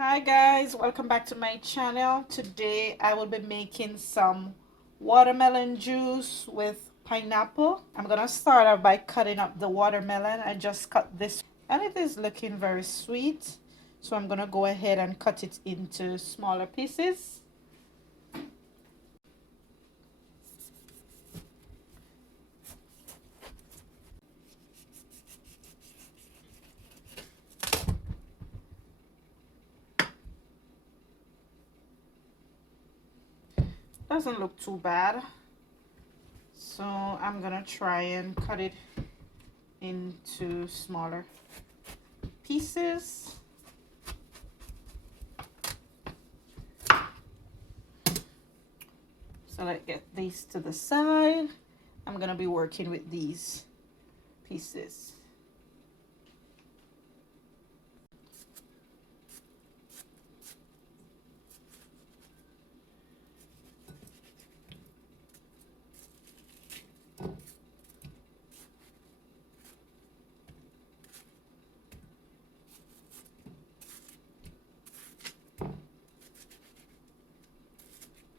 Hi guys, welcome back to my channel. Today I will be making some watermelon juice with pineapple. I'm gonna start off by cutting up the watermelon. I just cut this and it is looking very sweet, so I'm gonna go ahead and cut it into smaller pieces. Doesn't look too bad, so I'm gonna try and cut it into smaller pieces. So let's get these to the side. I'm gonna be working with these pieces.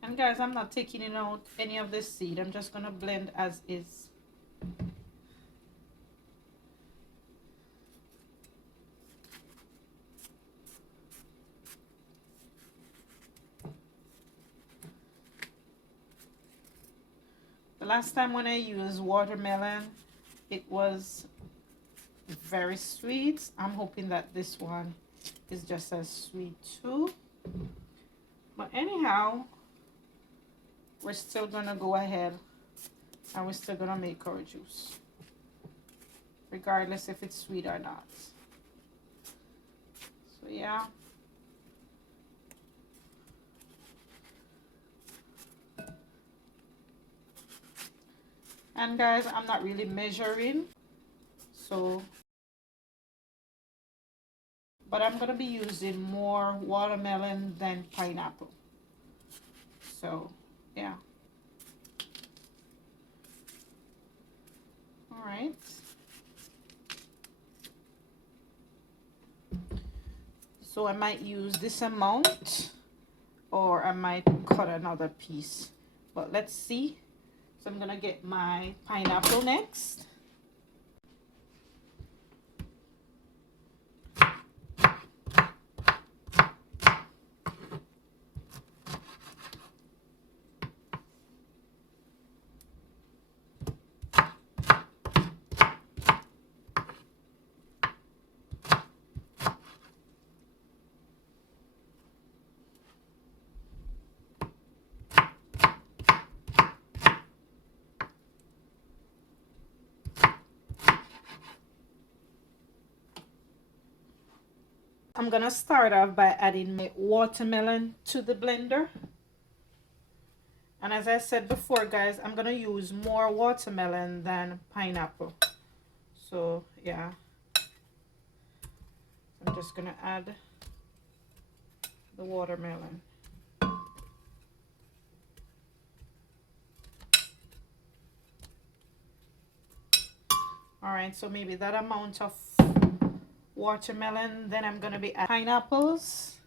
And guys, I'm not taking out any of this seed. I'm just gonna blend as is. The last time when I used watermelon, it was very sweet. I'm hoping that this one is just as sweet too. But anyhow, we're still gonna go ahead and we're still gonna make our juice, regardless if it's sweet or not. So yeah. And guys, I'm not really measuring, so but I'm gonna be using more watermelon than pineapple. So yeah. All right. So I might use this amount or I might cut another piece, but let's see. So I'm gonna get my pineapple next. I'm gonna start off by adding my watermelon to the blender. And as I said before, guys, I'm gonna use more watermelon than pineapple. So yeah, I'm just gonna add the watermelon. All right, so maybe that amount of watermelon. Then I'm gonna be adding pineapples.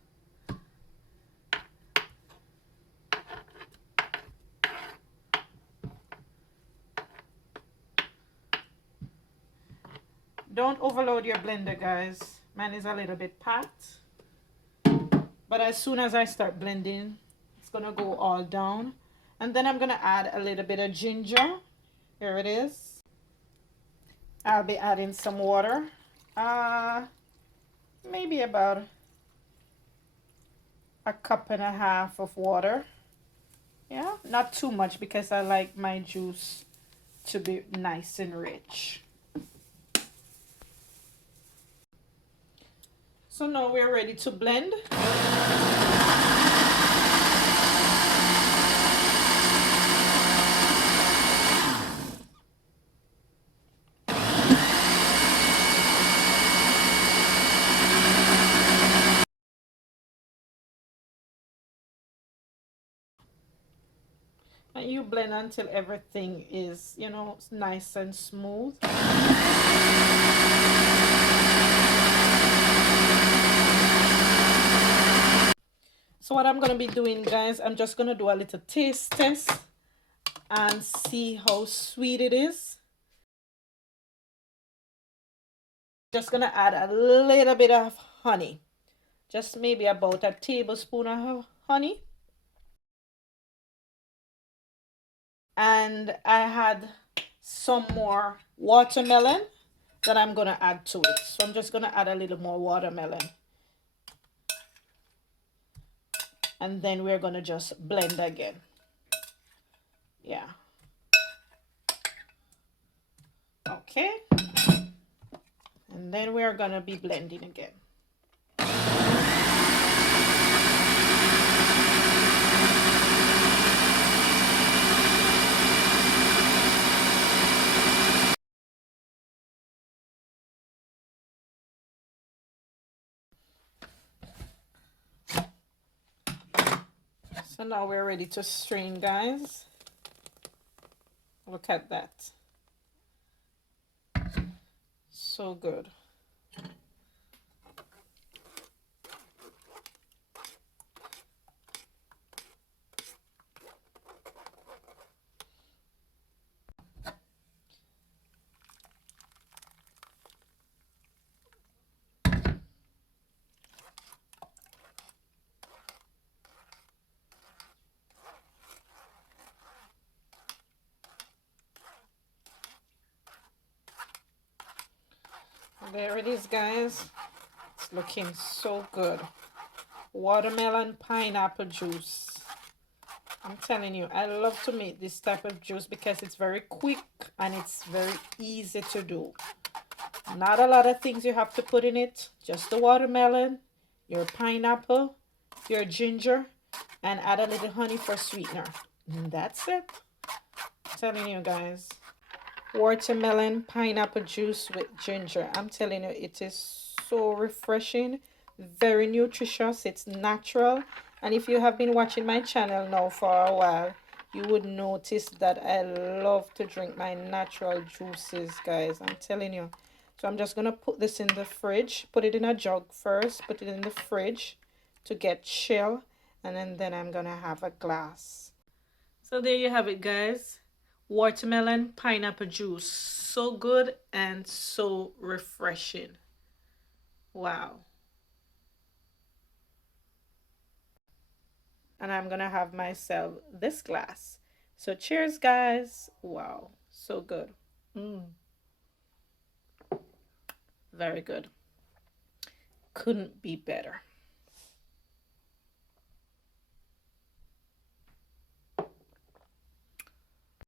Don't overload your blender, guys. Mine is a little bit packed, but as soon as I start blending, it's gonna go all down. And then I'm gonna add a little bit of ginger. Here it is. I'll be adding some water, maybe about a cup and a half of water. Yeah, not too much because I like my juice to be nice and rich. So now we're ready to blend. And you blend until everything is, you know, nice and smooth. So what I'm going to be doing, guys, I'm just going to do a little taste test and see how sweet it is. Just going to add a little bit of honey. Just maybe about a tablespoon of honey. And I had some more watermelon that I'm going to add to it. So I'm just going to add a little more watermelon. And then we're going to just blend again. Yeah. Okay. And then we're going to be blending again. So now we're ready to strain, guys. Look at that. So good. There it is, guys. It's looking so good. Watermelon pineapple juice. I'm telling you, I love to make this type of juice because it's very quick and it's very easy to do. Not a lot of things you have to put in it. Just the watermelon, your pineapple, your ginger, and add a little honey for sweetener. And that's it. I'm telling you, guys. Watermelon pineapple juice with ginger. I'm telling you, it is so refreshing, very nutritious. It's natural. And if you have been watching my channel now for a while, you would notice that I love to drink my natural juices, guys. I'm telling you. So I'm just going to put this in the fridge. Put it in a jug first. Put it in the fridge to get chill. And then I'm going to have a glass. So there you have it, guys. Watermelon pineapple juice. So good and so refreshing. Wow. And I'm going to have myself this glass. So cheers, guys. Wow. So good. Very good. Couldn't be better.